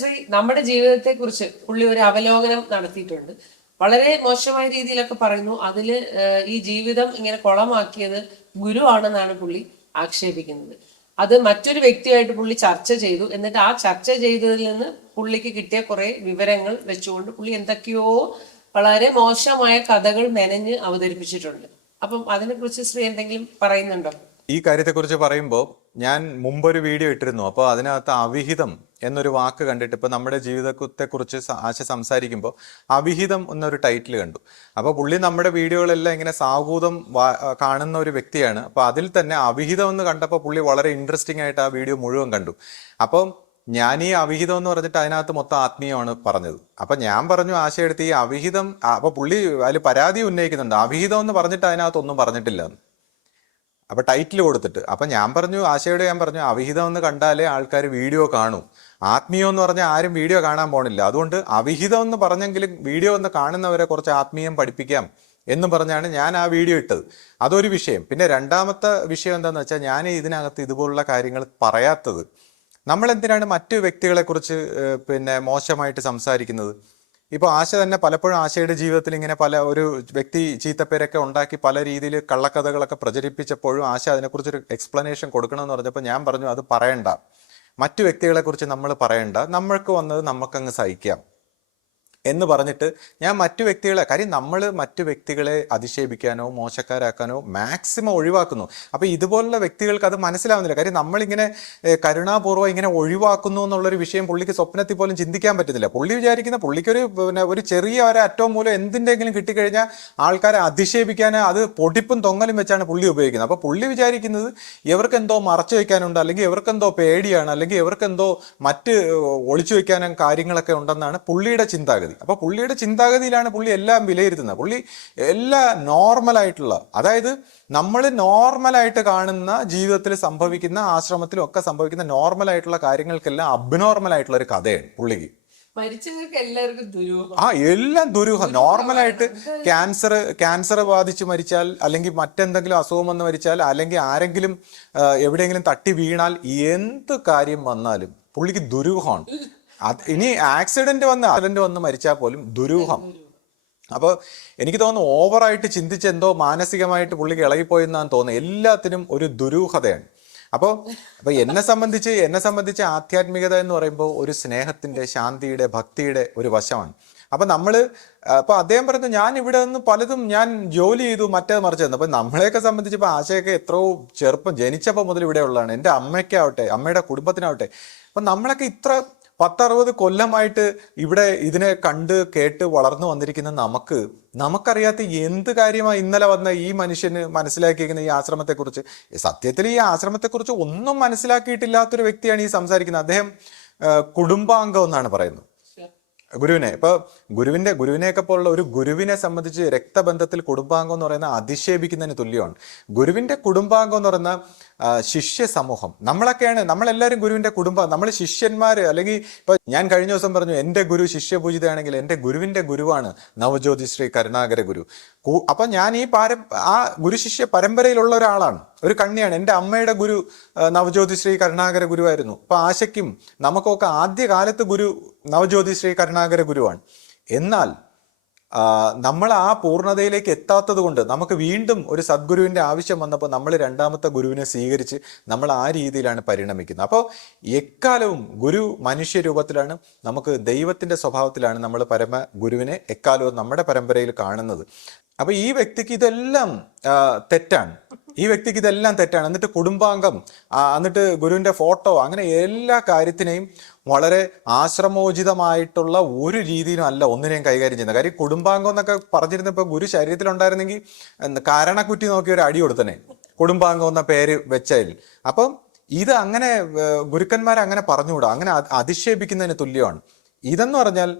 ശ്രീ നമ്മുടെ ജീവിതത്തെ കുറിച്ച് പുള്ളി ഒരു അവലോകനം നടത്തിയിട്ടുണ്ട്. വളരെ മോശമായ രീതിയിലൊക്കെ പറയുന്നു. അതില് ഈ ജീവിതം ഇങ്ങനെ കുളമാക്കിയത് ഗുരു ആണെന്നാണ് പുള്ളി ആക്ഷേപിക്കുന്നത്. അത് മറ്റൊരു വ്യക്തിയായിട്ട് പുള്ളി ചർച്ച ചെയ്തു. എന്നിട്ട് ആ ചർച്ച ചെയ്തതിൽ നിന്ന് പുള്ളിക്ക് കിട്ടിയ കുറെ വിവരങ്ങൾ വെച്ചുകൊണ്ട് പുള്ളി എന്തൊക്കെയോ വളരെ മോശമായ കഥകൾ മെനഞ്ഞ് അവതരിപ്പിച്ചിട്ടുണ്ട്. അപ്പം അതിനെക്കുറിച്ച് ശ്രീ എന്തെങ്കിലും പറയുന്നുണ്ടോ? ഈ കാര്യത്തെക്കുറിച്ച് പറയുമ്പോൾ ഞാൻ മുമ്പൊരു വീഡിയോ ഇട്ടിരുന്നു. അപ്പോൾ അതിനകത്ത് അവിഹിതം എന്നൊരു വാക്ക് കണ്ടിട്ട് ഇപ്പോൾ നമ്മുടെ ജീവിതത്തെക്കുറിച്ച് ആശ സംസാരിക്കുമ്പോൾ അവിഹിതം എന്നൊരു ടൈറ്റിൽ കണ്ടു. അപ്പോൾ പുള്ളി നമ്മുടെ വീഡിയോകളെല്ലാം ഇങ്ങനെ സാഹൂതം കാണുന്ന ഒരു വ്യക്തിയാണ്. അപ്പോൾ അതിൽ തന്നെ അവിഹിതം എന്ന് കണ്ടപ്പോൾ പുള്ളി വളരെ ഇൻട്രസ്റ്റിംഗ് ആയിട്ട് ആ വീഡിയോ മുഴുവൻ കണ്ടു. അപ്പം ഞാൻ ഈ അവിഹിതം എന്ന് പറഞ്ഞിട്ട് അതിനകത്ത് മൊത്തം ആത്മീയമാണ് പറഞ്ഞത്. അപ്പം ഞാൻ പറഞ്ഞു ആശയെടുത്ത് ഈ അവിഹിതം, അപ്പോൾ പുള്ളി അതിൽ പരാതി ഉന്നയിക്കുന്നുണ്ട്, അവിഹിതം എന്ന് പറഞ്ഞിട്ട് അതിനകത്തൊന്നും പറഞ്ഞിട്ടില്ല എന്ന്. അപ്പൊ ടൈറ്റിൽ കൊടുത്തിട്ട് അപ്പൊ ഞാൻ പറഞ്ഞു, ആശയോട് ഞാൻ പറഞ്ഞു, അവിഹിതം എന്ന് കണ്ടാലേ ആൾക്കാർ വീഡിയോ കാണൂ. ആത്മീയം എന്ന് പറഞ്ഞാൽ ആരും വീഡിയോ കാണാൻ പോണില്ല. അതുകൊണ്ട് അവിഹിതം എന്ന് പറഞ്ഞെങ്കിലും വീഡിയോ ഒന്ന് കാണുന്നവരെ കുറച്ച് ആത്മീയം പഠിപ്പിക്കാം എന്ന് പറഞ്ഞാണ് ഞാൻ ആ വീഡിയോ ഇട്ടത്. അതൊരു വിഷയം. പിന്നെ രണ്ടാമത്തെ വിഷയം എന്താണെന്ന് വെച്ചാൽ, ഞാൻ ഇതിനകത്ത് ഇതുപോലുള്ള കാര്യങ്ങൾ പറയാത്തത്, നമ്മൾ എന്തിനാണ് മറ്റു വ്യക്തികളെ കുറിച്ച് മോശമായിട്ട് സംസാരിക്കുന്നത്? ഇപ്പോൾ ആശ തന്നെ പലപ്പോഴും ആശയുടെ ജീവിതത്തിൽ ഇങ്ങനെ ഒരു വ്യക്തി ചീത്തപ്പേരൊക്കെ ഉണ്ടാക്കി പല രീതിയിൽ കള്ളക്കഥകളൊക്കെ പ്രചരിപ്പിച്ചപ്പോഴും ആശ അതിനെക്കുറിച്ചൊരു എക്സ്പ്ലനേഷൻ കൊടുക്കണമെന്ന് പറഞ്ഞപ്പോൾ ഞാൻ പറഞ്ഞു, അത് പറയണ്ട, മറ്റു വ്യക്തികളെ കുറിച്ച് നമ്മൾ പറയണ്ട, നമ്മൾക്ക് വന്നത് നമുക്കങ്ങ് സഹിക്കാം എന്ന് പറഞ്ഞിട്ട് ഞാൻ മറ്റു വ്യക്തികളെ, കാര്യം നമ്മൾ മറ്റു വ്യക്തികളെ അധിക്ഷേപിക്കാനോ മോശക്കാരാക്കാനോ മാക്സിമം ഒഴിവാക്കുന്നു. അപ്പോൾ ഇതുപോലുള്ള വ്യക്തികൾക്ക് അത് മനസ്സിലാവുന്നില്ല. കാര്യം നമ്മളിങ്ങനെ കരുണാപൂർവ്വം ഇങ്ങനെ ഒഴിവാക്കുന്നു എന്നുള്ളൊരു വിഷയം പുള്ളിക്ക് സ്വപ്നത്തിൽ പോലും ചിന്തിക്കാൻ പറ്റുന്നില്ല. പുള്ളി വിചാരിക്കുന്ന പുള്ളിക്കൊരു ഒരു ചെറിയ ഒരു അറ്റവും മൂലം എന്തിൻ്റെങ്കിലും കിട്ടിക്കഴിഞ്ഞാൽ ആൾക്കാരെ അധിക്ഷേപിക്കാൻ അത് പൊടിപ്പും തൊങ്ങലും വെച്ചാണ് പുള്ളി ഉപയോഗിക്കുന്നത്. അപ്പോൾ പുള്ളി വിചാരിക്കുന്നത് ഇവർക്കെന്തോ മറച്ചു വയ്ക്കാനുണ്ട്, അല്ലെങ്കിൽ ഇവർക്കെന്തോ പേടിയാണ്, അല്ലെങ്കിൽ ഇവർക്കെന്തോ മറ്റ് ഒളിച്ചു വയ്ക്കാനും കാര്യങ്ങളൊക്കെ ഉണ്ടെന്നാണ് പുള്ളിയുടെ ചിന്താഗതി. അപ്പൊ പുള്ളിയുടെ ചിന്താഗതിയിലാണ് പുള്ളി എല്ലാം വിലയിരുത്തുന്നത്. പുള്ളി എല്ലാ നോർമലായിട്ടുള്ള, അതായത് നമ്മൾ നോർമലായിട്ട് കാണുന്ന ജീവിതത്തിൽ സംഭവിക്കുന്ന, ആശ്രമത്തിലും ഒക്കെ സംഭവിക്കുന്ന നോർമലായിട്ടുള്ള കാര്യങ്ങൾക്കെല്ലാം അബ്നോർമൽ ആയിട്ടുള്ള ഒരു കഥയാണ് പുള്ളിക്ക്. എല്ലാം ദുരൂഹം. നോർമലായിട്ട് ക്യാൻസർ ബാധിച്ച് മരിച്ചാൽ, അല്ലെങ്കിൽ മറ്റെന്തെങ്കിലും അസുഖം വന്ന് മരിച്ചാൽ, അല്ലെങ്കിൽ ആരെങ്കിലും എവിടെയെങ്കിലും തട്ടി വീണാൽ, എന്ത് കാര്യം വന്നാലും പുള്ളിക്ക് ദുരൂഹമാണ്. ഇനി ആക്സിഡന്റ് വന്ന് മരിച്ചാൽ പോലും ദുരൂഹം. അപ്പോൾ എനിക്ക് തോന്നുന്നു ഓവറായിട്ട് ചിന്തിച്ച് എന്തോ മാനസികമായിട്ട് പുള്ളിക്ക് ഇളകിപ്പോയെന്നാണ് തോന്നുന്നത്. എല്ലാത്തിനും ഒരു ദുരൂഹതയാണ്. അപ്പോൾ എന്നെ സംബന്ധിച്ച് ആധ്യാത്മികത എന്ന് പറയുമ്പോൾ ഒരു സ്നേഹത്തിന്റെ, ശാന്തിയുടെ, ഭക്തിയുടെ ഒരു വശമാണ്. അപ്പൊ അപ്പൊ അദ്ദേഹം പറഞ്ഞു, ഞാൻ ഇവിടെ നിന്ന് പലതും ഞാൻ ജോലി ചെയ്തു, മറ്റേത് മറിച്ചെന്ന്. അപ്പൊ നമ്മളെയൊക്കെ സംബന്ധിച്ച് ഇപ്പൊ ആശയൊക്കെ എത്രയോ ചെറുപ്പം, ജനിച്ചപ്പോൾ മുതൽ ഇവിടെ ഉള്ളതാണ്. എൻ്റെ അമ്മയ്ക്കാവട്ടെ, അമ്മയുടെ കുടുംബത്തിനാവട്ടെ, അപ്പൊ നമ്മളൊക്കെ ഇത്ര 10-60 കൊല്ലമായിട്ട് ഇവിടെ ഇതിനെ കണ്ട് കേട്ട് വളർന്നു വന്നിരിക്കുന്ന നമുക്കറിയാത്ത എന്ത് കാര്യമാണ് ഇന്നലെ വന്ന ഈ മനുഷ്യന് മനസ്സിലാക്കിയിരിക്കുന്ന ഈ ആശ്രമത്തെക്കുറിച്ച്. സത്യത്തിൽ ഈ ആശ്രമത്തെക്കുറിച്ച് ഒന്നും മനസ്സിലാക്കിയിട്ടില്ലാത്തൊരു വ്യക്തിയാണ് ഈ സംസാരിക്കുന്നത്. അദ്ദേഹം കുടുംബാംഗം എന്നാണ് പറയുന്നത് ഗുരുവിനെ. ഇപ്പൊ ഗുരുവിനെയൊക്കെ പോലുള്ള ഒരു ഗുരുവിനെ സംബന്ധിച്ച് രക്തബന്ധത്തിൽ കുടുംബാംഗം എന്ന് പറയുന്ന അധിക്ഷേപിക്കുന്നതിന് തുല്യമാണ്. ഗുരുവിന്റെ കുടുംബാംഗം എന്ന് പറയുന്ന ശിഷ്യ സമൂഹം, നമ്മളെല്ലാവരും ഗുരുവിന്റെ കുടുംബം, നമ്മൾ ശിഷ്യന്മാര്. അല്ലെങ്കിൽ ഇപ്പൊ ഞാൻ കഴിഞ്ഞ ദിവസം പറഞ്ഞു, എൻ്റെ ഗുരു ശിഷ്യപൂജിതയാണെങ്കിൽ എൻ്റെ ഗുരുവിന്റെ ഗുരുവാണ് നവജ്യോതി ശ്രീ കരുണാകര ഗുരു. അപ്പൊ ഞാൻ ആ ഗുരുശിഷ്യ പരമ്പരയിലുള്ള ഒരാളാണ്, ഒരു കണ്ണിയാണ്. എൻ്റെ അമ്മയുടെ ഗുരു നവജ്യോതി ശ്രീ കരുണാകര ഗുരുവായിരുന്നു. അപ്പൊ ആശയ്ക്കും നമുക്കൊക്കെ ആദ്യകാലത്ത് ഗുരു നവജ്യോതി ശ്രീ കരുണാകര ഗുരുവാണ്. എന്നാൽ നമ്മൾ ആ പൂർണ്ണതയിലേക്ക് എത്താത്തത് കൊണ്ട് നമുക്ക് വീണ്ടും ഒരു സദ്ഗുരുവിൻ്റെ ആവശ്യം വന്നപ്പോൾ നമ്മൾ രണ്ടാമത്തെ ഗുരുവിനെ സ്വീകരിച്ച് നമ്മൾ ആ രീതിയിലാണ് പരിണമിക്കുന്നത്. അപ്പോൾ എക്കാലവും ഗുരു മനുഷ്യരൂപത്തിലാണ്, നമുക്ക് ദൈവത്തിൻ്റെ സ്വഭാവത്തിലാണ് നമ്മൾ പരമ ഗുരുവിനെ എക്കാലവും നമ്മുടെ പരമ്പരയിൽ കാണുന്നത്. അപ്പൊ ഈ വ്യക്തിക്ക് ഇതെല്ലാം തെറ്റാണ്. എന്നിട്ട് കുടുംബാംഗം, എന്നിട്ട് ഗുരുവിന്റെ ഫോട്ടോ, അങ്ങനെ എല്ലാ കാര്യത്തിനെയും വളരെ ആശ്രമോചിതമായിട്ടുള്ള ഒരു രീതിയിലും അല്ല ഒന്നിനെയും കൈകാര്യം ചെയ്യുന്നത്. കാര്യം കുടുംബാംഗം എന്നൊക്കെ പറഞ്ഞിരുന്നപ്പോൾ ഗുരു ശരീരത്തിലുണ്ടായിരുന്നെങ്കിൽ കാരണക്കുറ്റി നോക്കി ഒരു അടി കൊടുത്തനെ, കുടുംബാംഗം എന്ന പേര് വെച്ചതിൽ. അപ്പം ഇത് അങ്ങനെ ഗുരുക്കന്മാരെ പറഞ്ഞുകൂടാ, അങ്ങനെ അധിക്ഷേപിക്കുന്നതിന് തുല്യമാണ്. ഇതെന്ന് പറഞ്ഞാൽ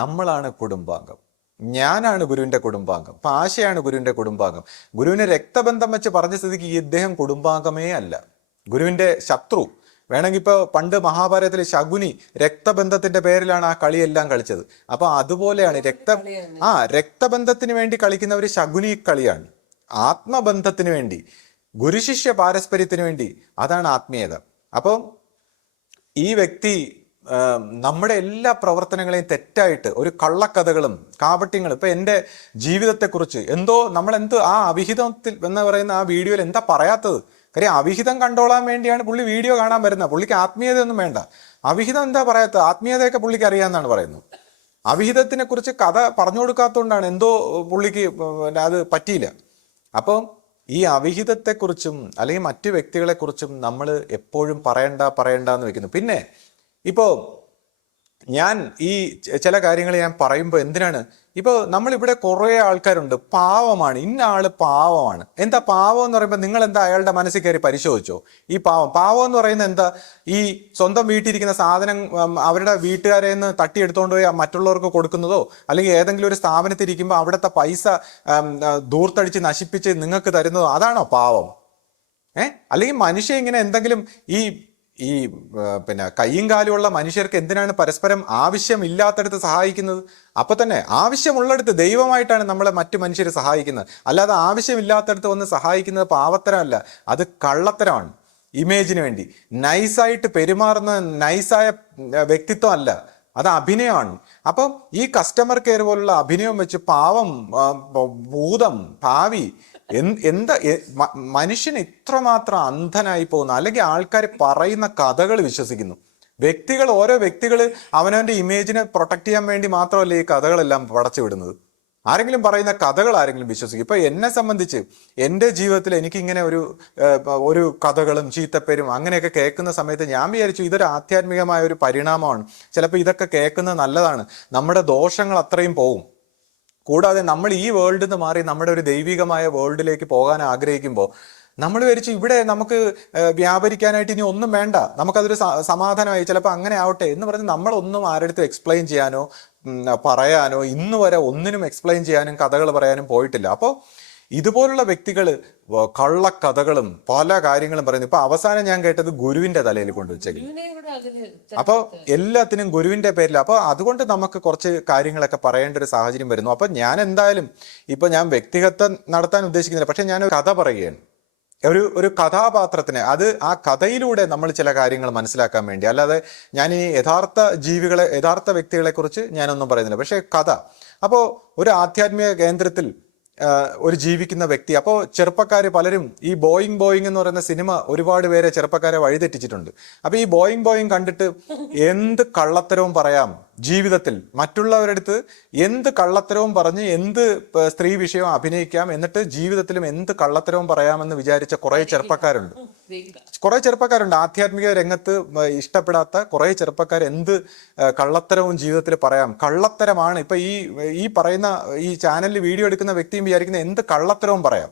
നമ്മളാണ് കുടുംബാംഗം, ഞാനാണ് ഗുരുവിന്റെ കുടുംബാംഗം, ആശയാണ് ഗുരുവിന്റെ കുടുംബാംഗം. ഗുരുവിനെ രക്തബന്ധം വെച്ച് പറഞ്ഞ സ്ഥിതിക്ക് ഇദ്ദേഹം കുടുംബാംഗമേ അല്ല, ഗുരുവിന്റെ ശത്രു. വേണമെങ്കിൽ ഇപ്പോൾ പണ്ട് മഹാഭാരതത്തിൽ ശകുനി രക്തബന്ധത്തിന്റെ പേരിലാണ് ആ കളിയെല്ലാം കളിച്ചത്. അപ്പൊ അതുപോലെയാണ് രക്തബന്ധത്തിന് വേണ്ടി കളിക്കുന്നവർ ശകുനി കളിയാണ്. ആത്മബന്ധത്തിന് വേണ്ടി, ഗുരുശിഷ്യ പാരസ്പര്യത്തിന് വേണ്ടി, അതാണ് ആത്മീയത. അപ്പം ഈ വ്യക്തി നമ്മുടെ എല്ലാ പ്രവർത്തനങ്ങളെയും തെറ്റായിട്ട് ഒരു കള്ളക്കഥകളും കാപട്യങ്ങളും ഇപ്പൊ എൻ്റെ ജീവിതത്തെക്കുറിച്ച് നമ്മളെന്തോ ആ അവിഹിതത്തിൽ എന്ന് പറയുന്ന ആ വീഡിയോയിൽ എന്താ പറയാത്തത്? കാര്യം അവിഹിതം കണ്ടോളാൻ വേണ്ടിയാണ് പുള്ളി വീഡിയോ കാണാൻ വരുന്നത്. പുള്ളിക്ക് ആത്മീയതയൊന്നും വേണ്ട. അവിഹിതം എന്താ പറയാത്തത്? ആത്മീയതയൊക്കെ പുള്ളിക്ക് അറിയാമെന്നാണ് പറയുന്നത്. അവിഹിതത്തിനെ കുറിച്ച് കഥ പറഞ്ഞു കൊടുക്കാത്തതുകൊണ്ടാണ് എന്തോ പുള്ളിക്ക് അത് പറ്റിയില്ല. അപ്പം ഈ അവിഹിതത്തെക്കുറിച്ചും അല്ലെങ്കിൽ മറ്റു വ്യക്തികളെക്കുറിച്ചും നമ്മൾ എപ്പോഴും പറയണ്ട എന്ന് വെക്കുന്നു. പിന്നെ ഇപ്പോൾ ഞാൻ ഈ ചില കാര്യങ്ങൾ ഞാൻ പറയുമ്പോൾ എന്തിനാണ്, ഇപ്പോൾ നമ്മളിവിടെ കുറേ ആൾക്കാരുണ്ട് പാവമാണ്, ഇന്ന ആള് പാവമാണ്. എന്താ പാവം എന്ന് പറയുമ്പോൾ നിങ്ങൾ എന്താ അയാളുടെ മനസ്സിൽ കയറി പരിശോധിച്ചോ? ഈ പാവം എന്ന് പറയുന്നത് എന്താ? ഈ സ്വന്തം വീട്ടിലിരിക്കുന്ന സാധനം അവരുടെ വീട്ടുകാരെ നിന്ന് തട്ടിയെടുത്തോണ്ട് പോയി മറ്റുള്ളവർക്ക് കൊടുക്കുന്നതോ, അല്ലെങ്കിൽ ഏതെങ്കിലും ഒരു സ്ഥാപനത്തിൽ ഇരിക്കുമ്പോൾ അവിടുത്തെ പൈസ ദൂർത്തടിച്ച് നശിപ്പിച്ച് നിങ്ങൾക്ക് തരുന്നതോ, അതാണോ പാവം? അല്ലെങ്കിൽ മനുഷ്യ ഇങ്ങനെ എന്തെങ്കിലും ഈ പിന്നെ കയ്യും കാലുമുള്ള മനുഷ്യർക്ക് എന്തിനാണ് പരസ്പരം ആവശ്യമില്ലാത്തടത്ത് സഹായിക്കുന്നത്? അപ്പൊ തന്നെ ആവശ്യമുള്ളിടത്ത് ദൈവമായിട്ടാണ് നമ്മളെ മറ്റു മനുഷ്യരെ സഹായിക്കുന്നത്. അല്ലാതെ ആവശ്യമില്ലാത്തടത്ത് വന്ന് സഹായിക്കുന്നത് പാവത്തരമല്ല, അത് കള്ളത്തരമാണ്. ഇമേജിന് വേണ്ടി നൈസായിട്ട് പെരുമാറുന്ന നൈസായ വ്യക്തിത്വം അല്ല, അത് അഭിനയമാണ്. അപ്പം ഈ കസ്റ്റമർ കെയർ പോലുള്ള അഭിനയം വെച്ച് പാവം, ഭൂതം, ഭാവി മനുഷ്യൻ ഇത്രമാത്രം അന്ധനായി പോകുന്നു. അല്ലെങ്കിൽ ആൾക്കാർ പറയുന്ന കഥകൾ വിശ്വസിക്കുന്നു. ഓരോ വ്യക്തികൾ അവനവന്റെ ഇമേജിനെ പ്രൊട്ടക്ട് ചെയ്യാൻ വേണ്ടി മാത്രമല്ല ഈ കഥകളെല്ലാം പടച്ചു വിടുന്നത്. ആരെങ്കിലും പറയുന്ന കഥകൾ ആരെങ്കിലും വിശ്വസിക്കും? ഇപ്പൊ എന്നെ സംബന്ധിച്ച് എൻ്റെ ജീവിതത്തിൽ എനിക്കിങ്ങനെ ഒരു കഥകളും ചീത്തപ്പേരും അങ്ങനെയൊക്കെ കേൾക്കുന്ന സമയത്ത് ഞാൻ വിചാരിച്ചു ഇതൊരു ആധ്യാത്മികമായ ഒരു പരിണാമമാണ്. ചിലപ്പോൾ ഇതൊക്കെ കേൾക്കുന്നത് നല്ലതാണ്, നമ്മുടെ ദോഷങ്ങൾ അത്രയും പോകും. കൂടാതെ നമ്മൾ ഈ വേൾഡിൽ നിന്ന് മാറി നമ്മുടെ ഒരു ദൈവികമായ വേൾഡിലേക്ക് പോകാൻ ആഗ്രഹിക്കുമ്പോൾ നമ്മൾ വിചാരിച്ചു ഇവിടെ നമുക്ക് വ്യാപരിക്കാനായിട്ട് ഇനി ഒന്നും വേണ്ട, നമുക്കതൊരു സമാധാനമായി ചിലപ്പോൾ അങ്ങനെ ആവട്ടെ എന്ന് പറഞ്ഞ് നമ്മളൊന്നും ആരെടുത്തും എക്സ്പ്ലെയിൻ ചെയ്യാനോ പറയാനോ ഇന്ന് വരെ ഒന്നിനും എക്സ്പ്ലെയിൻ ചെയ്യാനും കഥകൾ പറയാനും പോയിട്ടില്ല. അപ്പോൾ ഇതുപോലുള്ള വ്യക്തികൾ കള്ളക്കഥകളും പല കാര്യങ്ങളും പറയുന്നു. ഇപ്പൊ അവസാനം ഞാൻ കേട്ടത് ഗുരുവിന്റെ തലയിൽ കൊണ്ടുവച്ചേക്കും. അപ്പോൾ എല്ലാത്തിനും ഗുരുവിന്റെ പേരിൽ. അപ്പോൾ അതുകൊണ്ട് നമുക്ക് കുറച്ച് കാര്യങ്ങളൊക്കെ പറയേണ്ട ഒരു സാഹചര്യം വരുന്നു. അപ്പൊ ഞാൻ എന്തായാലും ഇപ്പൊ ഞാൻ വ്യക്തിഗതം നടത്താൻ ഉദ്ദേശിക്കുന്നില്ല, പക്ഷെ ഞാൻ ഒരു കഥ പറയുകയാണ്. ഒരു കഥാപാത്രത്തിന് ആ കഥയിലൂടെ നമ്മൾ ചില കാര്യങ്ങൾ മനസ്സിലാക്കാൻ വേണ്ടി, അല്ലാതെ ഞാൻ ഈ യഥാർത്ഥ വ്യക്തികളെ കുറിച്ച് ഞാനൊന്നും പറയുന്നില്ല, പക്ഷെ കഥ. അപ്പോൾ ഒരു ആധ്യാത്മിക കേന്ദ്രത്തിൽ ഒരു ജീവിക്കുന്ന വ്യക്തി. അപ്പോൾ ചെറുപ്പക്കാർ പലരും ഈ ബോയിങ് എന്ന് പറയുന്ന സിനിമ ഒരുപാട് പേരെ ചെറുപ്പക്കാരെ വഴിതെറ്റിച്ചിട്ടുണ്ട്. അപ്പോൾ ഈ ബോയിങ് കണ്ടിട്ട് എന്ത് കള്ളത്തരവും പറയാം ജീവിതത്തിൽ, മറ്റുള്ളവരുടെ അടുത്ത് എന്ത് കള്ളത്തരവും പറഞ്ഞ് എന്ത് സ്ത്രീ വിഷയവും അഭിനയിക്കാം, എന്നിട്ട് ജീവിതത്തിലും എന്ത് കള്ളത്തരവും പറയാമെന്ന് വിചാരിച്ച കുറേ ചെറുപ്പക്കാരുണ്ട്. ആധ്യാത്മിക രംഗത്ത് ഇഷ്ടപ്പെടാത്ത കുറേ ചെറുപ്പക്കാർ എന്ത് കള്ളത്തരവും ജീവിതത്തിൽ പറയാം. കള്ളത്തരമാണ് ഇപ്പൊ ഈ പറയുന്ന ഈ ചാനലിൽ വീഡിയോ എടുക്കുന്ന വ്യക്തിയും വിചാരിക്കുന്ന എന്ത് കള്ളത്തരവും പറയാം.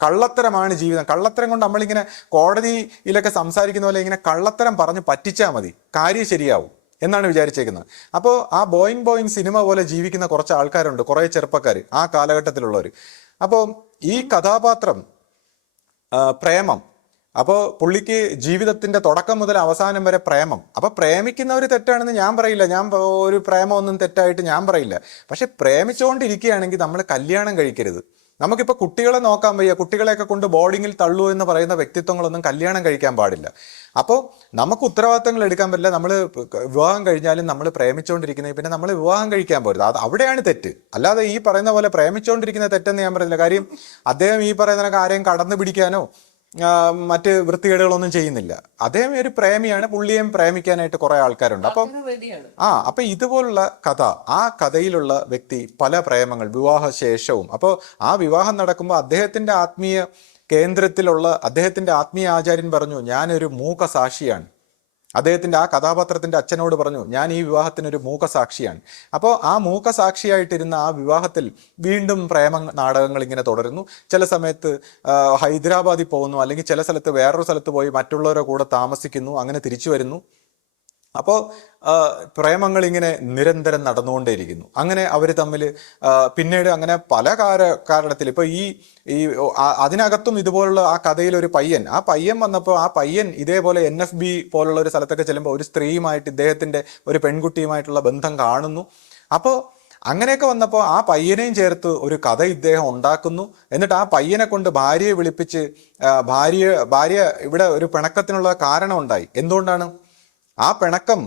കള്ളത്തരമാണ് ജീവിതം. കള്ളത്തരം കൊണ്ട് നമ്മളിങ്ങനെ കോടതിയിലൊക്കെ സംസാരിക്കുന്ന പോലെ ഇങ്ങനെ കള്ളത്തരം പറഞ്ഞ് പറ്റിച്ചാൽ മതി, കാര്യം ശരിയാവും എന്നാണ് വിചാരിച്ചേക്കുന്നത്. അപ്പോൾ ആ ബോയിങ് സിനിമ പോലെ ജീവിക്കുന്ന കുറച്ച് ആൾക്കാരുണ്ട്, കുറേ ചെറുപ്പക്കാർ ആ കാലഘട്ടത്തിലുള്ളവർ. അപ്പോൾ ഈ കഥാപാത്രം പ്രേമം, അപ്പോൾ പുള്ളിക്ക് ജീവിതത്തിന്റെ തുടക്കം മുതൽ അവസാനം വരെ പ്രേമം. അപ്പൊ പ്രേമിക്കുന്നവർ തെറ്റാണെന്ന് ഞാൻ പറയില്ല, ഞാൻ ഒരു പ്രേമമൊന്നും തെറ്റായിട്ട് ഞാൻ പറയില്ല. പക്ഷെ പ്രേമിച്ചുകൊണ്ടിരിക്കുകയാണെങ്കിൽ നമ്മൾ കല്യാണം കഴിക്കരുത്. നമുക്കിപ്പോൾ കുട്ടികളെ നോക്കാൻ വയ്യ, കുട്ടികളെയൊക്കെ കൊണ്ട് ബോർഡിങ്ങിൽ തള്ളൂ എന്ന് പറയുന്ന വ്യക്തിത്വങ്ങളൊന്നും കല്യാണം കഴിക്കാൻ പാടില്ല. അപ്പോൾ നമുക്ക് ഉത്തരവാദിത്തങ്ങൾ എടുക്കാൻ പറ്റില്ല. നമ്മൾ വിവാഹം കഴിഞ്ഞാലും നമ്മൾ പ്രേമിച്ചുകൊണ്ടിരിക്കുന്നത് പിന്നെ നമ്മൾ വിവാഹം കഴിക്കാൻ പോരുത്. അത് അവിടെയാണ് തെറ്റ്. അല്ലാതെ ഈ പറയുന്ന പോലെ പ്രേമിച്ചുകൊണ്ടിരിക്കുന്ന തെറ്റെന്ന് ഞാൻ പറയുന്നില്ല. കാര്യം അദ്ദേഹം ഈ പറയുന്ന ആരെയും കടന്നു പിടിക്കാനോ മറ്റ് വൃത്തികേടുകളൊന്നും ചെയ്യുന്നില്ല. അദ്ദേഹം ഒരു പ്രേമിയാണ്, പുള്ളിയെയും പ്രേമിക്കാനായിട്ട് കുറെ ആൾക്കാരുണ്ട്. അപ്പൊ ഇതുപോലുള്ള കഥ, ആ കഥയിലുള്ള വ്യക്തി പല പ്രേമങ്ങൾ വിവാഹശേഷവും. അപ്പോൾ ആ വിവാഹം നടക്കുമ്പോൾ അദ്ദേഹത്തിന്റെ ആത്മീയ കേന്ദ്രത്തിലുള്ള അദ്ദേഹത്തിന്റെ ആത്മീയ ആചാര്യൻ പറഞ്ഞു, ഞാനൊരു മൂകസാക്ഷിയാണ്. അദ്ദേഹത്തിന്റെ ആ കഥാപാത്രത്തിന്റെ അച്ഛനോട് പറഞ്ഞു, ഞാൻ ഈ വിവാഹത്തിനൊരു മൂകസാക്ഷിയാണ്. അപ്പോൾ ആ മൂകസാക്ഷിയായിട്ടിരുന്ന ആ വിവാഹത്തിൽ വീണ്ടും പ്രേമ നാടകങ്ങൾ ഇങ്ങനെ തുടരുന്നു. ചില സമയത്ത് ഹൈദരാബാദിൽ പോകുന്നു, അല്ലെങ്കിൽ ചില സ്ഥലത്ത് വേറൊരു സ്ഥലത്ത് പോയി മറ്റുള്ളവരുടെ കൂടെ താമസിക്കുന്നു, അങ്ങനെ തിരിച്ചു വരുന്നു. അപ്പോൾ പ്രേമങ്ങൾ ഇങ്ങനെ നിരന്തരം നടന്നുകൊണ്ടേയിരിക്കുന്നു. അങ്ങനെ അവർ തമ്മിൽ പിന്നീട് അങ്ങനെ പല കാരണത്തിൽ ഇപ്പോൾ ഈ അതിനകത്തും ഇതുപോലുള്ള ആ കഥയിലൊരു ആ പയ്യൻ വന്നപ്പോൾ ആ പയ്യൻ ഇതേപോലെ NFB പോലുള്ള ഒരു സ്ഥലത്തൊക്കെ ചെല്ലുമ്പോൾ ഒരു സ്ത്രീയുമായിട്ട് ഇദ്ദേഹത്തിൻ്റെ ഒരു പെൺകുട്ടിയുമായിട്ടുള്ള ബന്ധം കാണുന്നു. അപ്പോൾ അങ്ങനെയൊക്കെ വന്നപ്പോൾ ആ പയ്യനെയും ചേർത്ത് ഒരു കഥ ഇദ്ദേഹം ഉണ്ടാക്കുന്നു. എന്നിട്ട് ആ പയ്യനെ കൊണ്ട് ഭാര്യയെ വിളിപ്പിച്ച് ഭാര്യ ഇവിടെ ഒരു പിണക്കത്തിനുള്ള കാരണം ഉണ്ടായി. എന്തുകൊണ്ടാണ്? ആ പിണക്കം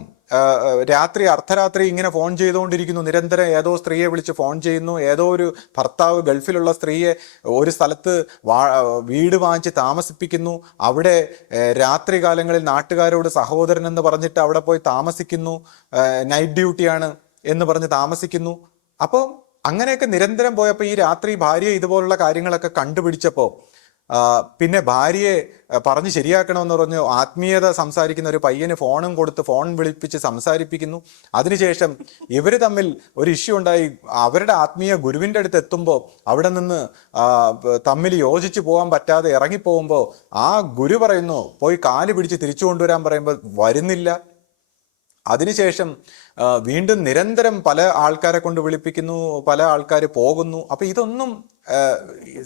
രാത്രി അർദ്ധരാത്രി ഇങ്ങനെ ഫോൺ ചെയ്തുകൊണ്ടിരിക്കുന്നു, നിരന്തരം ഏതോ സ്ത്രീയെ വിളിച്ച് ഫോൺ ചെയ്യുന്നു, ഏതോ ഒരു ഭർത്താവ് ഗൾഫിലുള്ള സ്ത്രീയെ ഒരു സ്ഥലത്ത് വീട് വാങ്ങിച്ച് താമസിപ്പിക്കുന്നു, അവിടെ രാത്രി കാലങ്ങളിൽ നാട്ടുകാരോട് സഹോദരൻ എന്ന് പറഞ്ഞിട്ട് അവിടെ പോയി താമസിക്കുന്നു, നൈറ്റ് ഡ്യൂട്ടിയാണ് എന്ന് പറഞ്ഞ് താമസിക്കുന്നു. അപ്പോൾ അങ്ങനെയൊക്കെ നിരന്തരം പോയപ്പോൾ ഈ രാത്രി ഭാര്യ ഇതുപോലുള്ള കാര്യങ്ങളൊക്കെ കണ്ടുപിടിച്ചപ്പോൾ പിന്നെ ഭാര്യയെ പറഞ്ഞ് ശരിയാക്കണമെന്ന് പറഞ്ഞു ആത്മീയത സംസാരിക്കുന്ന ഒരു പയ്യന് ഫോണും കൊടുത്ത് ഫോൺ വിളിപ്പിച്ച് സംസാരിപ്പിക്കുന്നു. അതിനുശേഷം ഇവർ തമ്മിൽ ഒരു ഇഷ്യൂ ഉണ്ടായി. അവരുടെ ആത്മീയ ഗുരുവിൻ്റെ അടുത്ത് എത്തുമ്പോൾ അവിടെ നിന്ന് തമ്മിൽ യോജിച്ച് പോകാൻ പറ്റാതെ ഇറങ്ങിപ്പോകുമ്പോൾ ആ ഗുരു പറയുന്നു പോയി കാല് പിടിച്ച് തിരിച്ചു കൊണ്ടുവരാൻ പറയുമ്പോൾ വരുന്നില്ല. അതിനുശേഷം വീണ്ടും നിരന്തരം പല ആൾക്കാരെ കൊണ്ട് വിളിപ്പിക്കുന്നു, പല ആൾക്കാർ പോകുന്നു. അപ്പോൾ ഇതൊന്നും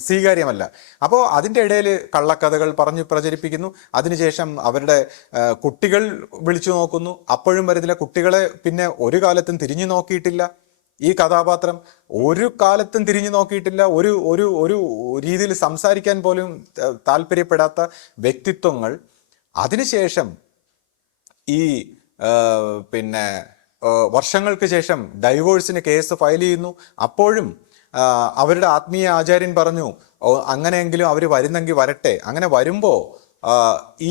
സ്വീകാര്യമല്ല. അപ്പോൾ അതിൻ്റെ ഇടയിൽ കള്ളക്കഥകൾ പറഞ്ഞ് പ്രചരിപ്പിക്കുന്നു. അതിനുശേഷം അവരുടെ കുട്ടികൾ വിളിച്ചു നോക്കുന്നു, അപ്പോഴും വരുന്നില്ല. കുട്ടികളെ പിന്നെ ഒരു കാലത്തും തിരിഞ്ഞു നോക്കിയിട്ടില്ല. ഈ കഥാപാത്രം ഒരു കാലത്തും തിരിഞ്ഞു നോക്കിയിട്ടില്ല. ഒരു ഒരു ഒരു രീതിയിൽ സംസാരിക്കാൻ പോലും താല്പര്യപ്പെടാത്ത വ്യക്തിത്വങ്ങൾ. അതിനുശേഷം ഈ പിന്നെ വർഷങ്ങൾക്ക് ശേഷം ഡൈവോഴ്സിന് കേസ് ഫയൽ ചെയ്യുന്നു. അപ്പോഴും അവരുടെ ആത്മീയ ആചാര്യൻ പറഞ്ഞു അങ്ങനെയെങ്കിലും അവർ വരുന്നെങ്കിൽ വരട്ടെ. അങ്ങനെ വരുമ്പോൾ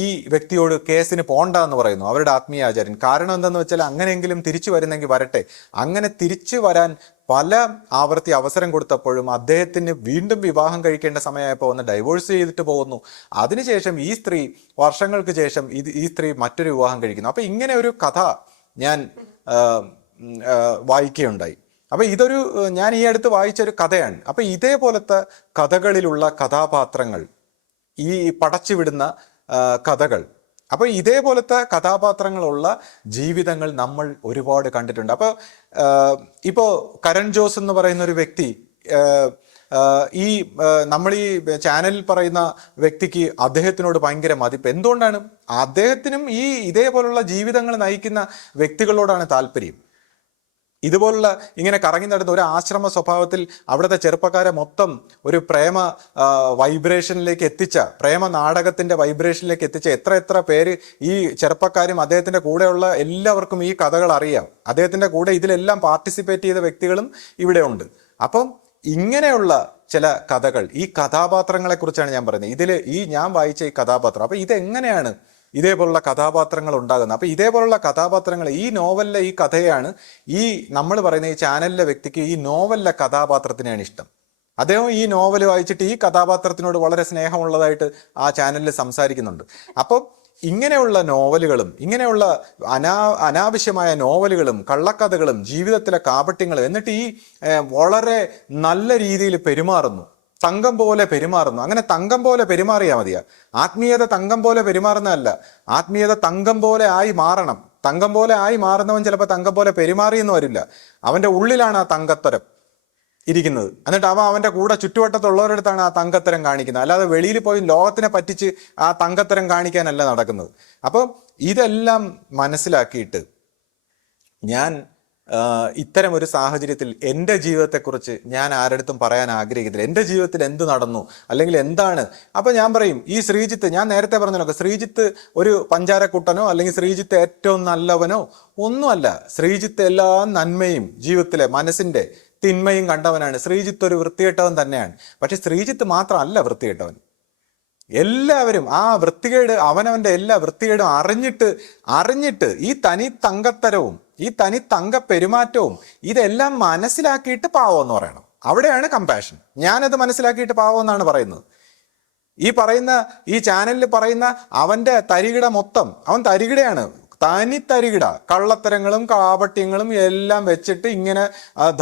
ഈ വ്യക്തിയോട് കേസിന് പോണ്ട എന്ന് പറയുന്നു അവരുടെ ആത്മീയ ആചാര്യൻ. കാരണം എന്താണെന്ന് വെച്ചാൽ അങ്ങനെയെങ്കിലും തിരിച്ചു വരുന്നെങ്കിൽ വരട്ടെ. അങ്ങനെ തിരിച്ചു വരാൻ പല ആവർത്തി അവസരം കൊടുത്തപ്പോഴും അദ്ദേഹത്തിന് വീണ്ടും വിവാഹം കഴിക്കേണ്ട സമയമായപ്പോൾ ഒന്ന് ഡൈവോഴ്സ് ചെയ്തിട്ട് പോകുന്നു. അതിനുശേഷം ഈ സ്ത്രീ വർഷങ്ങൾക്ക് ശേഷം ഈ സ്ത്രീ മറ്റൊരു വിവാഹം കഴിക്കുന്നു. അപ്പം ഇങ്ങനെ ഒരു കഥ ഞാൻ വായിക്കുകയുണ്ടായി. അപ്പം ഞാൻ ഈ അടുത്ത് വായിച്ചൊരു കഥയാണ്. അപ്പം ഇതേപോലത്തെ കഥകളിലുള്ള കഥാപാത്രങ്ങൾ, ഈ പടച്ചുവിടുന്ന കഥകൾ, അപ്പോൾ ഇതേപോലത്തെ കഥാപാത്രങ്ങളുള്ള ജീവിതങ്ങൾ നമ്മൾ ഒരുപാട് കണ്ടിട്ടുണ്ട്. അപ്പോൾ ഇപ്പോൾ കരൺ ജോസ് എന്ന് പറയുന്ന ഒരു വ്യക്തി, ഈ നമ്മൾ ഈ ചാനലിൽ പറയുന്ന വ്യക്തിക്ക് അദ്ദേഹത്തിനോട് ഭയങ്കര മതിപ്പ്. എന്തുകൊണ്ടാണ്? അദ്ദേഹത്തിനും ഇതേപോലുള്ള ജീവിതങ്ങൾ നയിക്കുന്ന വ്യക്തികളോടാണ് താല്പര്യം. ഇതുപോലുള്ള ഇങ്ങനെ കറങ്ങി നടന്ന ഒരു ആശ്രമ സ്വഭാവത്തിൽ അവിടുത്തെ ചെറുപ്പക്കാരെ മൊത്തം ഒരു പ്രേമ വൈബ്രേഷനിലേക്ക് എത്തിച്ച, പ്രേമ നാടകത്തിന്റെ വൈബ്രേഷനിലേക്ക് എത്തിച്ച എത്ര പേര് ഈ ചെറുപ്പക്കാരും അദ്ദേഹത്തിന്റെ കൂടെയുള്ള എല്ലാവർക്കും ഈ കഥകൾ അറിയാം. അദ്ദേഹത്തിന്റെ കൂടെ ഇതിലെല്ലാം പാർട്ടിസിപ്പേറ്റ് ചെയ്ത വ്യക്തികളും ഇവിടെ ഉണ്ട്. അപ്പം ഇങ്ങനെയുള്ള ചില കഥകൾ, ഈ കഥാപാത്രങ്ങളെ കുറിച്ചാണ് ഞാൻ പറയുന്നത്. ഇതിൽ ഞാൻ വായിച്ച ഈ കഥാപാത്രം, അപ്പൊ ഇതെങ്ങനെയാണ് ഇതേപോലുള്ള കഥാപാത്രങ്ങൾ ഉണ്ടാകുന്നത്? അപ്പൊ ഇതേപോലുള്ള കഥാപാത്രങ്ങൾ ഈ നോവലിലെ ഈ കഥയാണ് നമ്മൾ പറയുന്ന ഈ ചാനലിലെ വ്യക്തിക്ക് ഈ നോവലിലെ കഥാപാത്രത്തിനെയാണ് ഇഷ്ടം. അദ്ദേഹം ഈ നോവൽ വായിച്ചിട്ട് ഈ കഥാപാത്രത്തിനോട് വളരെ സ്നേഹമുള്ളതായിട്ട് ആ ചാനലിൽ സംസാരിക്കുന്നുണ്ട്. അപ്പം ഇങ്ങനെയുള്ള നോവലുകളും ഇങ്ങനെയുള്ള അനാവശ്യമായ നോവലുകളും കള്ളക്കഥകളും ജീവിതത്തിലെ കാപട്യങ്ങളും, എന്നിട്ട് വളരെ നല്ല രീതിയിൽ പെരുമാറുന്നു, തങ്കം പോലെ പെരുമാറുന്നു. അങ്ങനെ തങ്കം പോലെ പെരുമാറിയാൽ മതിയാ. ആത്മീയത തങ്കം പോലെ പെരുമാറുന്നതല്ല, ആത്മീയത തങ്കം പോലെ ആയി മാറണം. തങ്കം പോലെ ആയി മാറുന്നവൻ ചിലപ്പോൾ തങ്കം പോലെ പെരുമാറിയെന്ന് വരില്ല. അവൻ്റെ ഉള്ളിലാണ് ആ തങ്കത്തരം ഇരിക്കുന്നത്. എന്നിട്ട് അവൻ്റെ കൂടെ ചുറ്റുവട്ടത്തുള്ളവരുടെ അടുത്താണ് ആ തങ്കത്തരം കാണിക്കുന്നത്. അല്ലാതെ വെളിയിൽ പോയി ലോകത്തിനെ പറ്റിച്ച് ആ തങ്കത്തരം കാണിക്കാനല്ല നടക്കുന്നത്. അപ്പം ഇതെല്ലാം മനസ്സിലാക്കിയിട്ട് ഞാൻ ഇത്തരം ഒരു സാഹചര്യത്തിൽ എൻ്റെ ജീവിതത്തെക്കുറിച്ച് ഞാൻ ആരടുത്തും പറയാൻ ആഗ്രഹിക്കുന്നില്ല. എൻ്റെ ജീവിതത്തിൽ എന്ത് നടന്നു അല്ലെങ്കിൽ എന്താണ്. അപ്പം ഞാൻ പറയും, ഈ ശ്രീജിത്ത്, ഞാൻ നേരത്തെ പറഞ്ഞല്ലോ, ശ്രീജിത്ത് ഒരു പഞ്ചാരക്കുട്ടനോ അല്ലെങ്കിൽ ശ്രീജിത്ത് ഏറ്റവും നല്ലവനോ ഒന്നുമല്ല. ശ്രീജിത്ത് എല്ലാ നന്മയും ജീവിതത്തിലെ മനസ്സിൻ്റെ തിന്മയും കണ്ടവനാണ്. ശ്രീജിത്ത് ഒരു വൃത്തികെട്ടവൻ തന്നെയാണ്. പക്ഷെ ശ്രീജിത്ത് മാത്രമല്ല വൃത്തികെട്ടവൻ. എല്ലാവരും ആ വൃത്തികേട്, അവനവൻ്റെ എല്ലാ വൃത്തികേടും അറിഞ്ഞിട്ട് ഈ തനി തങ്കത്തരവും ഈ തനി തങ്ക പെരുമാറ്റവും ഇതെല്ലാം മനസ്സിലാക്കിയിട്ട് പാവം എന്ന് പറയണം. അവിടെയാണ് കമ്പാഷൻ. ഞാനത് മനസ്സിലാക്കിയിട്ട് പാവം എന്നാണ് പറയുന്നത്. ഈ ചാനലിൽ പറയുന്ന അവൻ്റെ തരികിട മൊത്തം അവൻ തരികിടയാണ്, തനി തരികിട. കള്ളത്തരങ്ങളും കാപട്യങ്ങളും എല്ലാം വെച്ചിട്ട് ഇങ്ങനെ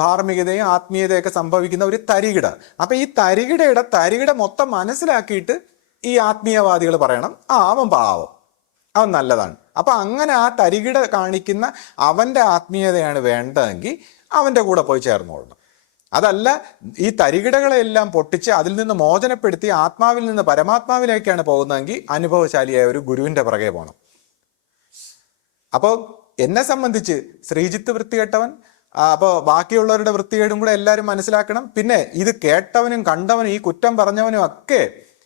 ധാർമ്മികതയും ആത്മീയതയൊക്കെ സംഭവിക്കുന്ന ഒരു തരികിട. അപ്പൊ ഈ തരികിട മൊത്തം മനസ്സിലാക്കിയിട്ട് ഈ ആത്മീയവാദികൾ പറയണം അവൻ പാവം, അവൻ നല്ലതാണ്. അപ്പൊ അങ്ങനെ ആ തരികിട കാണിക്കുന്ന അവൻ്റെ ആത്മീയതയാണ് വേണ്ടതെങ്കിൽ അവൻ്റെ കൂടെ പോയി ചേർന്നോളണം. അതല്ല, ഈ തരികിടകളെല്ലാം പൊട്ടിച്ച് അതിൽ നിന്ന് മോചനപ്പെടുത്തി ആത്മാവിൽ നിന്ന് പരമാത്മാവിലേക്കാണ് പോകുന്നതെങ്കിൽ അനുഭവശാലിയായ ഒരു ഗുരുവിൻ്റെ പുറകെ പോകണം. അപ്പോൾ എന്നെ സംബന്ധിച്ച് ശ്രീജിത്ത് വൃത്തികെട്ടവൻ. അപ്പോൾ ബാക്കിയുള്ളവരുടെ വൃത്തികേടും കൂടെ എല്ലാവരും മനസ്സിലാക്കണം. പിന്നെ ഇത് കേട്ടവനും കണ്ടവനും ഈ കുറ്റം പറഞ്ഞവനും ഒക്കെ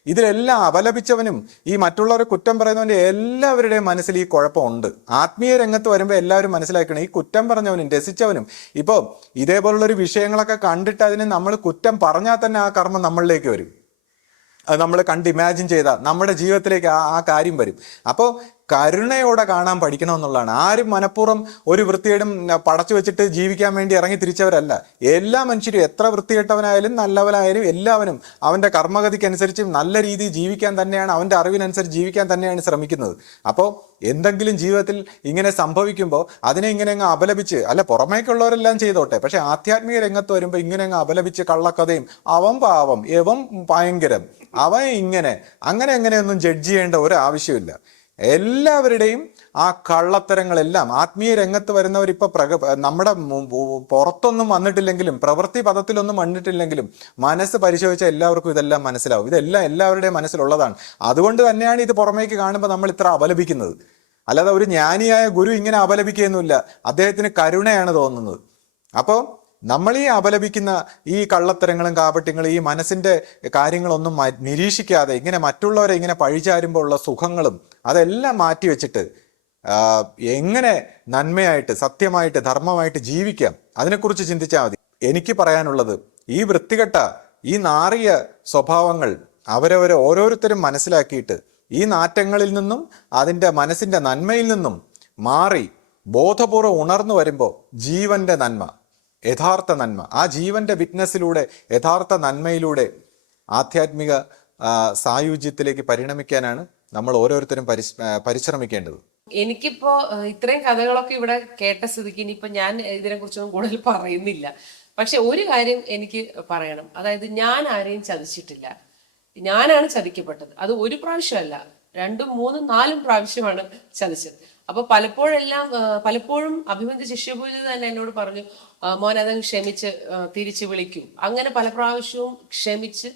ഇതിലെല്ലാം അപലപിച്ചവനും ഈ മറ്റുള്ളവരെ കുറ്റം പറയുന്നവൻ്റെ എല്ലാവരുടെയും മനസ്സിൽ ഈ കുഴപ്പമുണ്ട്. ആത്മീയ രംഗത്ത് വരുമ്പോൾ എല്ലാവരും മനസ്സിലാക്കണം, ഈ കുറ്റം പറഞ്ഞവനും രസിച്ചവനും ഇപ്പോൾ ഇതേപോലുള്ളൊരു വിഷയങ്ങളൊക്കെ കണ്ടിട്ട് അതിന് നമ്മൾ കുറ്റം പറഞ്ഞാൽ തന്നെ ആ കർമ്മം നമ്മളിലേക്ക് വരും. അത് നമ്മൾ കണ്ട് ഇമാജിൻ ചെയ്താൽ നമ്മുടെ ജീവിതത്തിലേക്ക് ആ കാര്യം വരും. അപ്പോൾ കരുണയോടെ കാണാൻ പഠിക്കണം എന്നുള്ളതാണ്. ആരും മനഃപൂർവ്വം ഒരു വൃത്തികേടും പടച്ചു വെച്ചിട്ട് ജീവിക്കാൻ വേണ്ടി ഇറങ്ങി തിരിച്ചവരല്ല. എല്ലാ മനുഷ്യരും എത്ര വൃത്തികെട്ടവനായാലും നല്ലവനായാലും എല്ലാവരും അവൻ്റെ കർമ്മഗതിക്കനുസരിച്ച് നല്ല രീതിയിൽ ജീവിക്കാൻ തന്നെയാണ്, അവൻ്റെ അറിവിനനുസരിച്ച് ജീവിക്കാൻ തന്നെയാണ് ശ്രമിക്കുന്നത്. അപ്പോൾ എന്തെങ്കിലും ജീവിതത്തിൽ ഇങ്ങനെ സംഭവിക്കുമ്പോൾ അതിനെ ഇങ്ങനെ അങ്ങ് അപലപിച്ച്, അല്ല പുറമേക്കുള്ളവരെല്ലാം ചെയ്തോട്ടെ, പക്ഷെ ആധ്യാത്മിക രംഗത്ത് വരുമ്പോൾ ഇങ്ങനെ അങ്ങ് അപലപിച്ച് കള്ളക്കഥയും അവൻ പാവം എവൻ ഭയങ്കരം അവൻ ഇങ്ങനെ അങ്ങനെ എങ്ങനെയൊന്നും ജഡ്ജ് ചെയ്യേണ്ട ഒരു ആവശ്യമില്ല. എല്ലാവരുടെയും ആ കള്ളത്തരങ്ങളെല്ലാം ആത്മീയ രംഗത്ത് വരുന്നവർ ഇപ്പൊ നമ്മുടെ പുറത്തൊന്നും വന്നിട്ടില്ലെങ്കിലും പ്രവൃത്തി പദത്തിലൊന്നും വന്നിട്ടില്ലെങ്കിലും മനസ്സ് പരിശോധിച്ചാൽ എല്ലാവർക്കും ഇതെല്ലാം മനസ്സിലാവും. ഇതെല്ലാം എല്ലാവരുടെയും മനസ്സിലുള്ളതാണ്. അതുകൊണ്ട് തന്നെയാണ് ഇത് പുറമേക്ക് കാണുമ്പോൾ നമ്മൾ ഇത്ര അപലപിക്കുന്നത്. അല്ലാതെ ഒരു ജ്ഞാനിയായ ഗുരു ഇങ്ങനെ അപലപിക്കുകയൊന്നുമില്ല, അദ്ദേഹത്തിന് കരുണയാണ് തോന്നുന്നത്. അപ്പോൾ നമ്മൾ ഈ അപലപിക്കുന്ന ഈ കള്ളത്തരങ്ങളും കാപട്യങ്ങളും ഈ മനസ്സിൻ്റെ കാര്യങ്ങളൊന്നും നിരീക്ഷിക്കാതെ ഇങ്ങനെ മറ്റുള്ളവരെ ഇങ്ങനെ പഴിചാരുമ്പോൾ ഉള്ള സുഖങ്ങളും അതെല്ലാം മാറ്റി വെച്ചിട്ട് എങ്ങനെ നന്മയായിട്ട് സത്യമായിട്ട് ധർമ്മമായിട്ട് ജീവിക്കാം അതിനെക്കുറിച്ച് ചിന്തിച്ചാൽ മതി. എനിക്ക് പറയാനുള്ളത്, ഈ വൃത്തികെട്ട ഈ നാറിയ സ്വഭാവങ്ങൾ ഓരോരുത്തരും മനസ്സിലാക്കിയിട്ട് ഈ നാറ്റങ്ങളിൽ നിന്നും അതിൻ്റെ മനസ്സിൻ്റെ നന്മയിൽ നിന്നും മാറി ബോധപൂർവ്വം ഉണർന്നു വരുമ്പോൾ ജീവന്റെ നന്മ, യഥാർത്ഥ നന്മ, ആ ജീവന്റെ വിറ്റ്നസ്സിലൂടെ യഥാർത്ഥ നന്മയിലൂടെ ആധ്യാത്മിക സായുജ്യത്തിലേക്ക് പരിണമിക്കാനാണ് നമ്മൾ ഓരോരുത്തരും പരിശ്രമിക്കേണ്ടത്. എനിക്കിപ്പോ ഇത്രയും കഥകളൊക്കെ ഇവിടെ കേട്ട സ്ഥിതിക്ക് ഇനിയിപ്പോ ഞാൻ ഇതിനെ കുറിച്ചൊന്നും കൂടുതൽ പറയുന്നില്ല. പക്ഷെ ഒരു കാര്യം എനിക്ക് പറയണം, അതായത് ഞാൻ ആരെയും ചതിച്ചിട്ടില്ല, ഞാനാണ് ചതിക്കപ്പെട്ടത്. അത് ഒരു പ്രാവശ്യമല്ല, 2, 3, 4 പ്രാവശ്യമാണ് ചതിച്ചത്. അപ്പൊ പലപ്പോഴും അഭിമന്യ ശിഷ്യപൂജിത തന്നെ എന്നോട് പറഞ്ഞു, മോൻ അതങ്ങ് ക്ഷമിച്ച് തിരിച്ച് വിളിക്കൂ. അങ്ങനെ പല പ്രാവശ്യവും ക്ഷമിച്ച്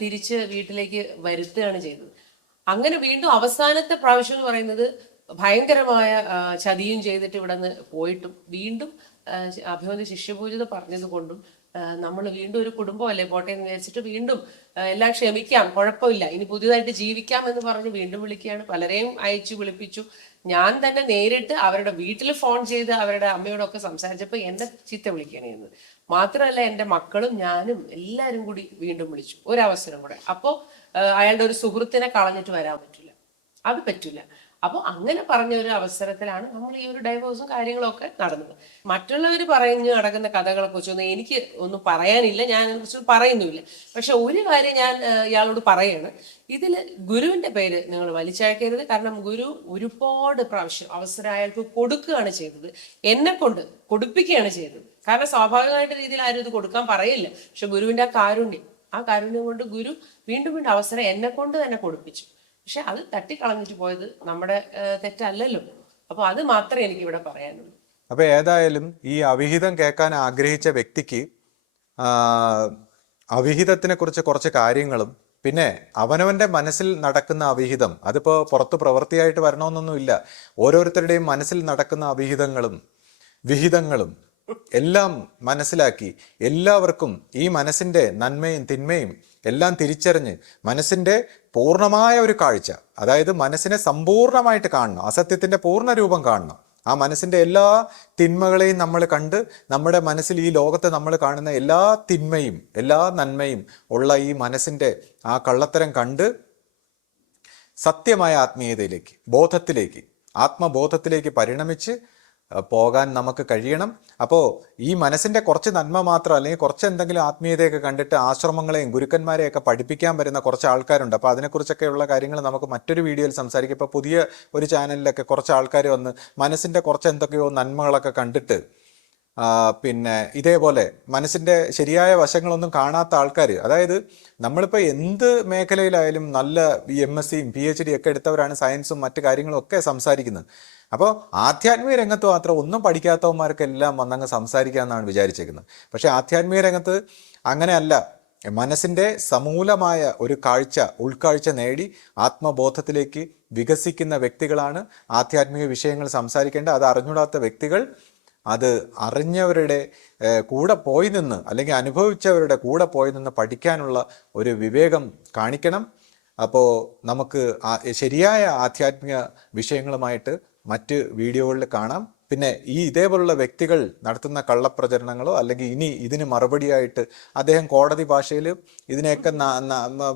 തിരിച്ച് വീട്ടിലേക്ക് വരുത്തുകയാണ് ചെയ്തത്. അങ്ങനെ വീണ്ടും അവസാനത്തെ പ്രാവശ്യം എന്ന് പറയുന്നത് ഭയങ്കരമായ ചതിയും ചെയ്തിട്ട് ഇവിടെ നിന്ന് പോയിട്ടും വീണ്ടും അഭിമന്യ ശിഷ്യപൂജിത പറഞ്ഞത് കൊണ്ടും നമ്മൾ വീണ്ടും ഒരു കുടുംബമല്ലേ പോട്ടെ എന്ന് വിചാരിച്ചിട്ട് വീണ്ടും എല്ലാം ക്ഷമിക്കാം, കുഴപ്പമില്ല, ഇനി പുതിയതായിട്ട് ജീവിക്കാം എന്ന് പറഞ്ഞ് വീണ്ടും വിളിക്കുകയാണ്. പലരെയും അയച്ചു വിളിപ്പിച്ചു. ഞാൻ തന്നെ നേരിട്ട് അവരുടെ വീട്ടിൽ ഫോൺ ചെയ്ത് അവരുടെ അമ്മയോടൊക്കെ സംസാരിച്ചപ്പോൾ എന്നെ ചീത്ത വിളിക്കുകയാണ് ചെയ്യുന്നത്. മാത്രമല്ല എൻ്റെ മക്കളും ഞാനും എല്ലാവരും കൂടി വീണ്ടും വിളിച്ചു ഒരവസരം കൂടെ. അപ്പോൾ അയാളുടെ ഒരു സുഹൃത്തിനെ കളഞ്ഞിട്ട് വരാൻ പറ്റില്ല, അത് പറ്റില്ല. അപ്പോൾ അങ്ങനെ പറഞ്ഞ ഒരു അവസരത്തിലാണ് നമ്മൾ ഈ ഒരു ഡൈവോഴ്സും കാര്യങ്ങളും ഒക്കെ നടന്നത്. മറ്റുള്ളവർ പറഞ്ഞു നടക്കുന്ന കഥകളെ കുറിച്ചൊന്നും എനിക്ക് ഒന്നും പറയാനില്ല, ഞാൻ അതിനെക്കുറിച്ച് പറയുന്നുമില്ല. പക്ഷെ ഒരു കാര്യം ഞാൻ ഇയാളോട് പറയാണ്, ഇതിൽ ഗുരുവിന്റെ പേര് നിങ്ങൾ വലിച്ചഴക്കരുത്. കാരണം ഗുരു ഒരുപാട് പ്രാവശ്യം അവസരം അയാൾക്ക് കൊടുക്കുകയാണ് ചെയ്തത്, എന്നെ കൊണ്ട് കൊടുപ്പിക്കുകയാണ് ചെയ്തത്. കാരണം സ്വാഭാവികമായിട്ട് രീതിയിൽ ആരും ഇത് കൊടുക്കാൻ പറയില്ല. പക്ഷെ ഗുരുവിന്റെ ആ കാരുണ്യം കൊണ്ട് ഗുരു വീണ്ടും വീണ്ടും അവസരം എന്നെ കൊണ്ട് തന്നെ കൊടുപ്പിച്ചു. പക്ഷെ അത് തട്ടിക്കളഞ്ഞിട്ട് പോയത് നമ്മുടെ തെറ്റല്ലല്ലോ. അപ്പൊ അത് മാത്രമേ എനിക്ക് ഇവിടെ പറയാനുള്ളൂ. അപ്പൊ ഏതായാലും ഈ അവിഹിതം കേൾക്കാൻ ആഗ്രഹിച്ച വ്യക്തിക്ക് അവിഹിതത്തിനെ കുറിച്ച് കുറച്ച് കാര്യങ്ങളും പിന്നെ അവനവന്റെ മനസ്സിൽ നടക്കുന്ന അവിഹിതം, അതിപ്പോ പുറത്ത് പ്രവൃത്തിയായിട്ട് വരണമെന്നൊന്നുമില്ല, ഓരോരുത്തരുടെയും മനസ്സിൽ നടക്കുന്ന അവിഹിതങ്ങളും വിഹിതങ്ങളും എല്ലാം മനസ്സിലാക്കി എല്ലാവർക്കും ഈ മനസ്സിൻ്റെ നന്മയും തിന്മയും എല്ലാം തിരിച്ചറിഞ്ഞ് മനസ്സിൻ്റെ പൂർണ്ണമായ ഒരു കാഴ്ച, അതായത് മനസ്സിനെ സമ്പൂർണ്ണമായിട്ട് കാണണം, അസത്യത്തിൻ്റെ പൂർണ്ണ രൂപം കാണണം. ആ മനസ്സിൻ്റെ എല്ലാ തിന്മകളെയും നമ്മൾ കണ്ട് നമ്മുടെ മനസ്സിൽ ഈ ലോകത്ത് നമ്മൾ കാണുന്ന എല്ലാ തിന്മയും എല്ലാ നന്മയും ഉള്ള ഈ മനസ്സിൻ്റെ ആ കള്ളത്തരം കണ്ട് സത്യമായ ആത്മീയതയിലേക്ക് ബോധത്തിലേക്ക് ആത്മബോധത്തിലേക്ക് പരിണമിച്ച് പോകാൻ നമുക്ക് കഴിയണം. അപ്പോൾ ഈ മനസ്സിൻ്റെ കുറച്ച് നന്മ മാത്രം അല്ലെങ്കിൽ കുറച്ച് എന്തെങ്കിലും ആത്മീയതയൊക്കെ കണ്ടിട്ട് ആശ്രമങ്ങളെയും ഗുരുക്കന്മാരെയൊക്കെ പഠിപ്പിക്കാൻ വരുന്ന കുറച്ച് ആൾക്കാരുണ്ട്. അപ്പോൾ അതിനെക്കുറിച്ചൊക്കെയുള്ള കാര്യങ്ങൾ നമുക്ക് മറ്റൊരു വീഡിയോയിൽ സംസാരിക്കും. ഇപ്പോൾ പുതിയ ഒരു ചാനലിലൊക്കെ കുറച്ച് ആൾക്കാർ വന്ന് മനസ്സിൻ്റെ കുറച്ച് എന്തൊക്കെയോ നന്മകളൊക്കെ കണ്ടിട്ട് പിന്നെ ഇതേപോലെ മനസ്സിൻ്റെ ശരിയായ വശങ്ങളൊന്നും കാണാത്ത ആൾക്കാർ, അതായത് നമ്മളിപ്പോൾ എന്ത് മേഖലയിലായാലും നല്ല MSc PhD ഒക്കെ എടുത്തവരാണ് സയൻസും മറ്റു കാര്യങ്ങളും ഒക്കെ സംസാരിക്കുന്നത്. അപ്പോൾ ആധ്യാത്മിക രംഗത്ത് മാത്രം ഒന്നും പഠിക്കാത്തവന്മാർക്കെല്ലാം വന്നങ്ങ് സംസാരിക്കാമെന്നാണ് വിചാരിച്ചേക്കുന്നത്. പക്ഷേ ആധ്യാത്മിക രംഗത്ത് അങ്ങനെയല്ല. മനസ്സിൻ്റെ സമൂലമായ ഒരു ഉൾക്കാഴ്ച നേടി ആത്മബോധത്തിലേക്ക് വികസിക്കുന്ന വ്യക്തികളാണ് ആധ്യാത്മിക വിഷയങ്ങൾ സംസാരിക്കേണ്ടത്. അത് അറിഞ്ഞൂടാത്ത വ്യക്തികൾ അത് അറിഞ്ഞവരുടെ കൂടെ പോയി നിന്ന് അല്ലെങ്കിൽ അനുഭവിച്ചവരുടെ കൂടെ പോയി നിന്ന് പഠിക്കാനുള്ള ഒരു വിവേകം കാണിക്കണം. അപ്പോൾ നമുക്ക് ശരിയായ ആധ്യാത്മിക വിഷയങ്ങളുമായിട്ട് മറ്റ് വീഡിയോകളിൽ കാണാം. പിന്നെ ഇതേപോലുള്ള വ്യക്തികൾ നടത്തുന്ന കള്ളപ്രചരണങ്ങളോ അല്ലെങ്കിൽ ഇനി ഇതിന് മറുപടിയായിട്ട് അദ്ദേഹം കോടതി ഭാഷയിൽ ഇതിനെയൊക്കെ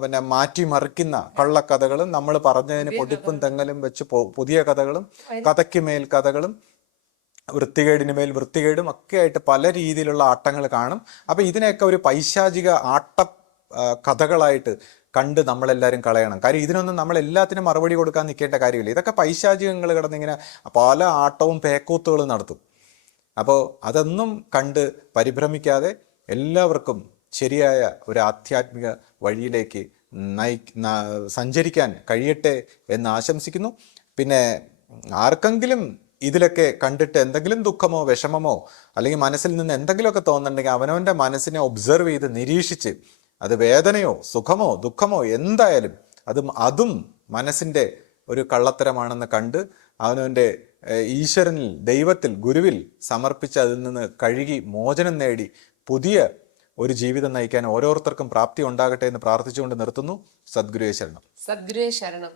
പിന്നെ മാറ്റിമറിക്കുന്ന കള്ളക്കഥകളും നമ്മൾ പറഞ്ഞതിന് പൊടിപ്പും തെങ്ങലും വെച്ച് പുതിയ കഥകളും കഥയ്ക്ക് മേൽ കഥകളും വൃത്തികേടിന് മേൽ വൃത്തികേടും ഒക്കെ ആയിട്ട് പല രീതിയിലുള്ള ആട്ടങ്ങൾ കാണും. അപ്പം ഇതിനെയൊക്കെ ഒരു പൈശാചിക കഥകളായിട്ട് കണ്ട് നമ്മളെല്ലാവരും കളയണം. കാര്യം ഇതിനൊന്നും നമ്മൾ എല്ലാത്തിനും മറുപടി കൊടുക്കാൻ നിൽക്കേണ്ട കാര്യമില്ല. ഇതൊക്കെ പൈശാചികങ്ങൾ കിടന്നിങ്ങനെ പല ആട്ടവും പേക്കൂത്തുകളും നടത്തും. അപ്പോൾ അതൊന്നും കണ്ട് പരിഭ്രമിക്കാതെ എല്ലാവർക്കും ശരിയായ ഒരു ആധ്യാത്മിക വഴിയിലേക്ക് സഞ്ചരിക്കാൻ കഴിയട്ടെ എന്ന് ആശംസിക്കുന്നു. പിന്നെ ആർക്കെങ്കിലും ഇതിലൊക്കെ കണ്ടിട്ട് എന്തെങ്കിലും ദുഃഖമോ വിഷമമോ അല്ലെങ്കിൽ മനസ്സിൽ നിന്ന് എന്തെങ്കിലുമൊക്കെ തോന്നുന്നുണ്ടെങ്കിൽ അവനവൻ്റെ മനസ്സിനെ ഒബ്സർവ് ചെയ്ത് നിരീക്ഷിച്ച് അത് വേദനയോ സുഖമോ ദുഃഖമോ എന്തായാലും അതും മനസ്സിൻ്റെ ഒരു കള്ളത്തരമാണെന്ന് കണ്ട് അവനവൻ്റെ ഈശ്വരനിൽ, ദൈവത്തിൽ, ഗുരുവിൽ സമർപ്പിച്ച് അതിൽ നിന്ന് കഴുകി മോചനം നേടി പുതിയ ഒരു ജീവിതം നയിക്കാൻ ഓരോരുത്തർക്കും പ്രാപ്തി ഉണ്ടാകട്ടെ എന്ന് പ്രാർത്ഥിച്ചുകൊണ്ട് നിർത്തുന്നു. സദ്ഗുരുവേ ശരണം. സദ്ഗുരുവേ ശരണം.